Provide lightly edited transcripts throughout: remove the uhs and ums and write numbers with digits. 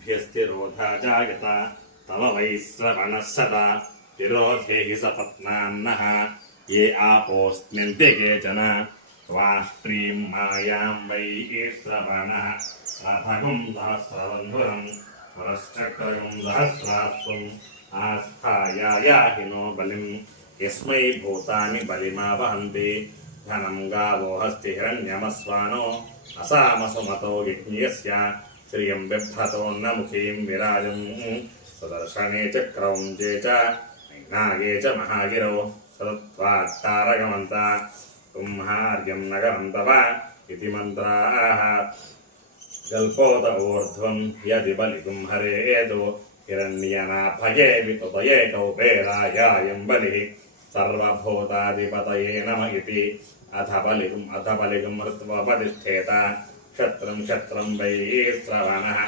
अभ्यस्तिरोधा जागता तव वैश्रवणः सदा तिरोधे हि सपत्नान्नः ये आपोऽस्मिन् दिगे जना त्वाष्ट्रीं मायां वै श्रवणः रथगुं सहस्रबन्धुरं परश्चक्रगुं सहस्राश्वम् आस्थाय याहिनो बलिं यस्मै भूतानि बलिमावहन्ति धनं गावो हस्ति हिरण्यमस्वानो असामसुमतो यज्ञस्य श्रियं बिभ्रतो न मुखीं विराजम् सुदर्शने च क्रौञ्जे च नैनागे च महागिरौ सदत्वाट्टारगमन्ता कुम्हार्यं नगरं तव इति मन्त्राः कल्पोत ऊर्ध्वं यदि बलिगुं हरेदो हिरण्यनाभये वितुतये कौबेरायायं बलिः सर्वभूताधिपतये नम इति अथ बलिगुं हृत्वोपतिष्ठेत क्षत्रं क्षत्रं वै श्रवणः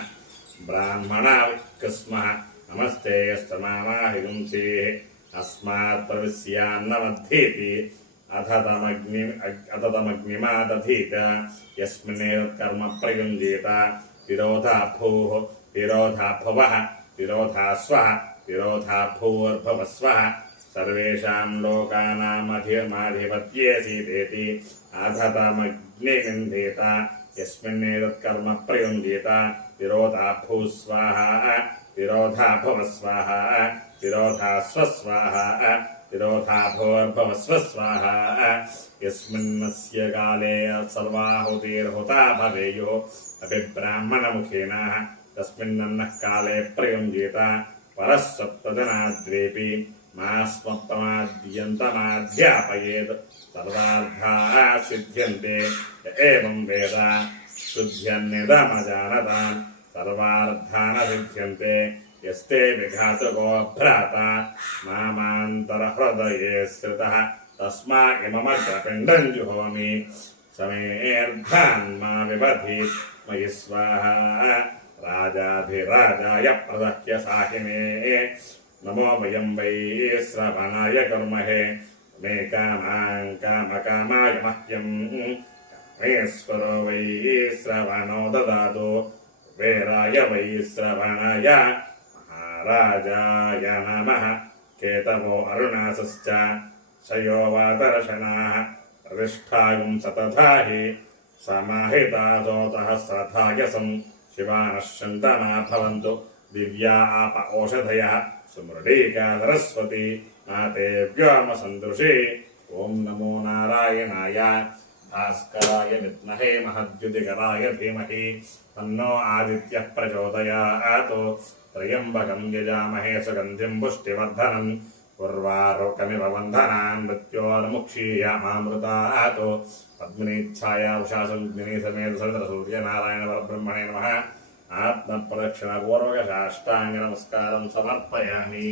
ब्राह्मणा विक्स्मः नमस्ते यस्तमामाहिगुंसीः अस्मात् प्रविश्यान्नमद्धीति अथ तमग्निमादधीत यस्मिन्नेतत्कर्म प्रयुञ्जीत तिरोधाभूः तिरोधाभवः तिरोधास्वः तिरोधाभूर्भवस्वः सर्वेषां लोकानामधिपत्येसीदेति अथ तमग्निविन्धीत यस्मिन्नेतत्कर्म प्रयुञ्जीत तिरोधाभूः स्वाहा तिरोधाभवस्वाहा तिरोधास्वस्वाहा तिरोधाभूर्भवस्व स्वाहा यस्मिन्नस्य काले सर्वाहुतिर्हुता भवेयुः अपि ब्राह्मणमुखेन तस्मिन्नन्नः काले प्रयुञ्जीत परः सप्तजनाद्वेपि मास्मत्तमाद्यन्तमाध्यापयेत् सर्वार्थाः सिद्ध्यन्ते एवं वेद शुद्ध्यन्निदमजानताम् सर्वार्थान् सिद्ध्यन्ते यस्ते विघातको भ्राता मामान्तरहृदये स्थितः तस्मा इममग्रपिण्डं जुहोमि समेऽर्धान् मा विबधि मयि स्वाहा राजाधिराजाय प्रदह्य साहिमे नमो वयं वै श्रवणाय कुर्महे मे कामां कामकामाय मह्यं कामेश्वरो वै श्रवणो ददातु कुबेराय वै श्रवणाय महाराजाय नमः केतवो अरुणासश्च शयो वातरशनाः प्रतिष्ठायुं सतथा हि समाहितासोतः सहस्रथायसं शिवानः शन्तमा भवन्तु दिव्या आप ओषधयः सुमृडीका सरस्वती माते व्योमसन्दृशे ॐ नमो नारायणाय भास्कराय विद्महे महद्युतिकराय धीमहि तन्नो आदित्यः प्रचोदयात् त्र्यम्बकं यजामहे सुगन्धिं पुष्टिवर्धनम् उर्वारुकमिव बन्धनान् मृत्योर्मुक्षीयमामृतात् पद्मिनीच्छाया उषासंज्ञिनी समेत सवितरसूर्यनारायण परब्रह्मणे नमः आत्मप्रदक्षिणपूर्वकसाष्टाङ्गनमस्कारं समर्पयामि।